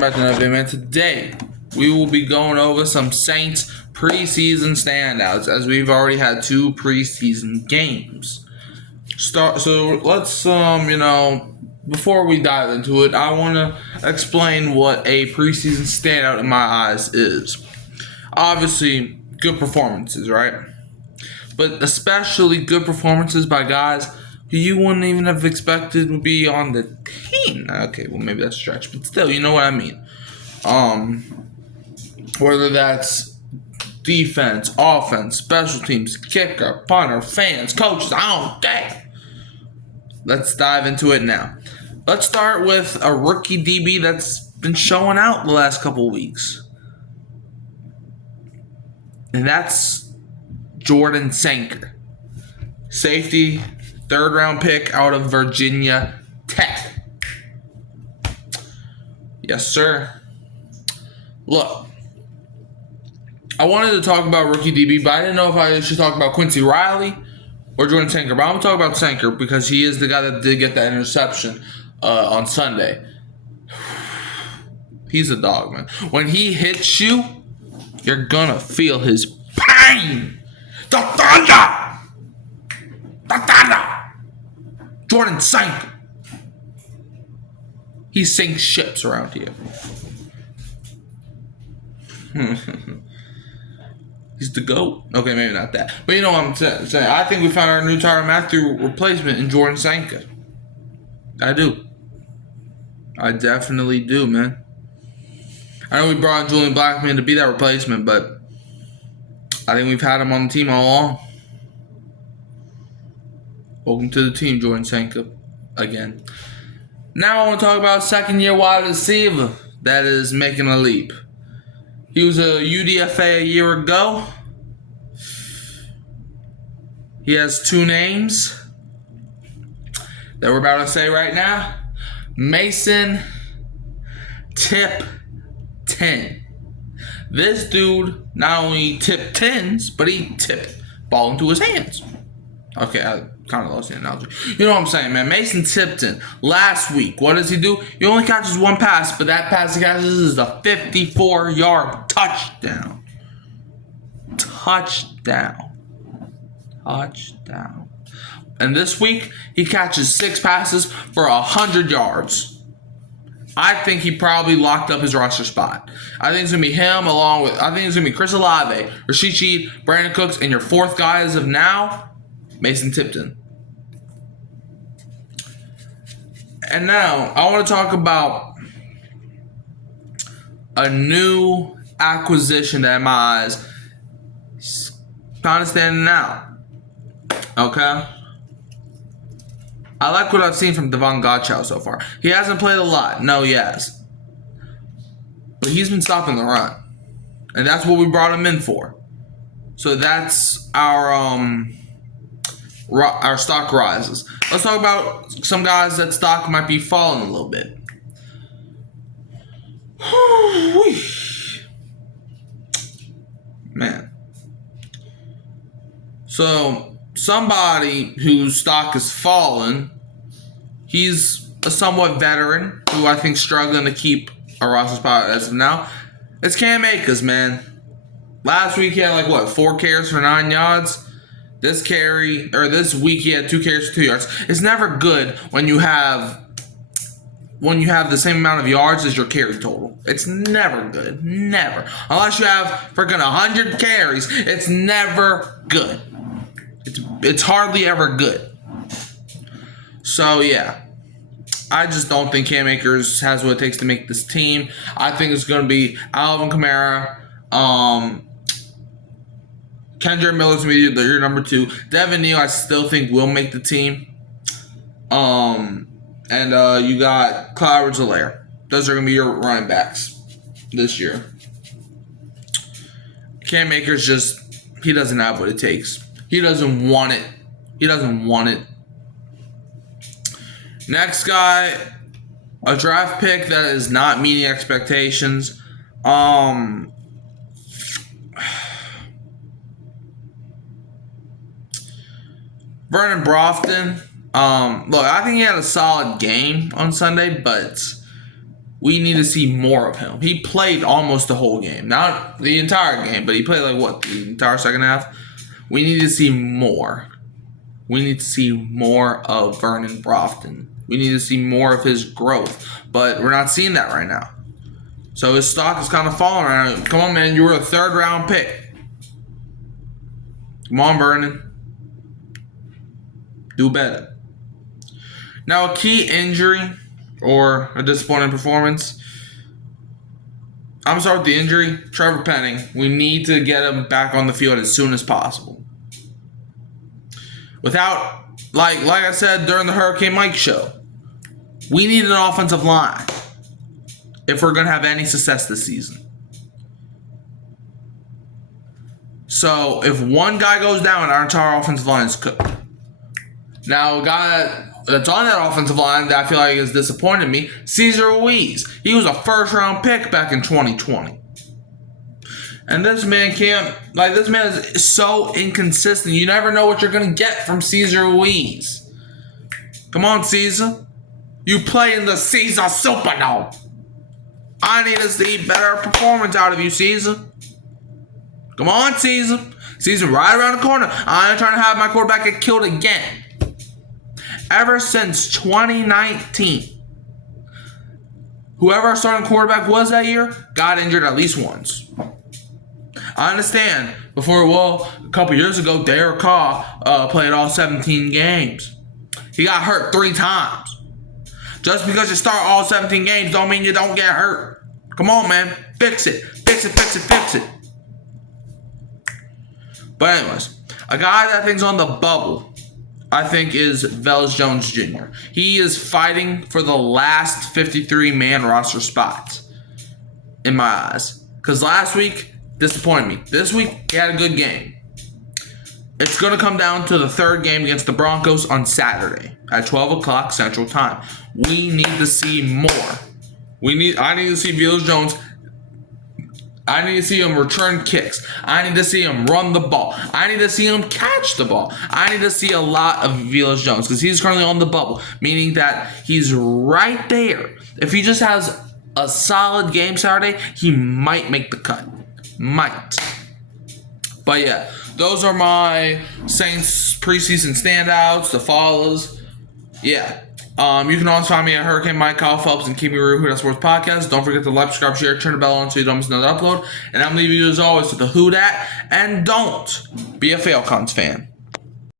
welcome back to another video, man. Today, we will be going over some Saints preseason standouts, as we've already had 2 preseason games. So let's, before we dive into it, I want to explain what a preseason standout in my eyes is. Obviously, good performances, right? But especially good performances by guys who you wouldn't even have expected would be on the team. Okay, well, maybe that's a stretch, but still, you know what I mean. Whether that's defense, offense, special teams, kicker, punter, fans, coaches, I don't care. Let's dive into it now. Let's start with a rookie DB that's been showing out the last couple weeks. And that's Jordan Sanker. Safety, 3rd round pick out of Virginia Tech. Yes, sir. Look, I wanted to talk about rookie DB, but I didn't know if I should talk about Quincy Riley or Jordan Sanker. But I'm going to talk about Sanker because he is the guy that did get that interception on Sunday. He's a dog, man. When he hits you, you're going to feel his pain. The thunder! The thunder! Jordan Sanker. He sinks ships around here. He's the GOAT. Okay, maybe not that. But you know what I'm saying. I think we found our new Tyrann Mathieu replacement in Jordan Sanker. I do. I definitely do, man. I know we brought in Julian Blackman to be that replacement, but I think we've had him on the team all along. Welcome to the team, Jordan Sanker, again. Now I want to talk about a second-year wide receiver that is making a leap. He was a UDFA a year ago. He has 2 names that we're about to say right now. Mason Tip 10. This dude not only tipped 10s, but he tipped ball into his hands. Okay, I kind of lost the analogy. You know what I'm saying, man. Mason Tipton, last week, what does he do? He only catches 1 pass, but that pass he catches is a 54-yard touchdown. Touchdown. And this week, he catches 6 passes for 100 yards. I think he probably locked up his roster spot. I think it's going to be him I think it's going to be Chris Olave, Rashid Shaheed, Brandon Cooks, and your 4th guy as of now, Mason Tipton. And now, I want to talk about a new acquisition that in my eyes is kind of standing out. Okay? I like what I've seen from Devon Godchow so far. He hasn't played a lot. No, he has. But he's been stopping the run. And that's what we brought him in for. So that's our stock rises. Let's talk about some guys that stock might be falling a little bit. Man. So, somebody whose stock is fallen, he's a somewhat veteran who I think struggling to keep a roster spot as of now. It's Cam Akers, man. Last week he had 4 carries for 9 yards. This week he had 2 carries for 2 yards. It's never good when you have the same amount of yards as your carry total. It's never good. Never. Unless you have freaking 100 carries, it's never good. It's hardly ever good. So, yeah. I just don't think Cam Akers has what it takes to make this team. I think it's going to be Alvin Kamara. Kendrick Miller's going to be your number 2. Devin Neal, I still think will make the team. And you got Clyde Edwards-Helaire. Those are going to be your running backs this year. Cam Akers he doesn't have what it takes. He doesn't want it. Next guy, a draft pick that is not meeting expectations. Vernon Brofton. Look, I think he had a solid game on Sunday, but We need to see more of him. He played almost the whole game. Not the entire game, but he played the entire second half. We need to see more. We need to see more of Vernon Brofton. We need to see more of his growth. But we're not seeing that right now. So his stock is kind of falling right now. Come on, man. You were a 3rd round pick. Come on, Vernon. Do better. Now, a key injury or a disappointing performance. I'm going to start with the injury. Trevor Penning. We need to get him back on the field as soon as possible. Without, like I said during the Hurricane Mike show, we need an offensive line if we're going to have any success this season. So, if one guy goes down, our entire offensive line is cooked. Now, a guy that's on that offensive line that I feel like has disappointed me, Cesar Ruiz. He was a 1st-round pick back in 2020. And this man this man is so inconsistent. You never know what you're going to get from Cesar Ruiz. Come on, Cesar. You play in the Caesar Superdome. I need to see better performance out of you, Caesar. Come on, Caesar. Caesar right around the corner. I ain't trying to have my quarterback get killed again. Ever since 2019, whoever our starting quarterback was that year got injured at least once. I understand. A couple years ago, Derek Carr played all 17 games. He got hurt 3 times. Just because you start all 17 games don't mean you don't get hurt. Come on, man. Fix it. Fix it, fix it, fix it. But anyways, a guy that I think's on the bubble, I think, is Velus Jones Jr. He is fighting for the last 53-man roster spot, in my eyes. Because last week, disappointed me. This week, he had a good game. It's going to come down to the 3rd game against the Broncos on Saturday at 12 o'clock Central Time. We need to see more. I need to see Velus Jones. I need to see him return kicks. I need to see him run the ball. I need to see him catch the ball. I need to see a lot of Velus Jones because he's currently on the bubble, meaning that he's right there. If he just has a solid game Saturday, he might make the cut. Might. But yeah, those are my Saints preseason standouts, the follows. Yeah. You can also find me at Hurricane Mike, Kyle Phelps, and Kimi Roo, Who Dat Sports Podcast. Don't forget to like, subscribe, share, turn the bell on so you don't miss another upload. And I'm leaving you as always with the Who Dat. And don't be a Falcons fan.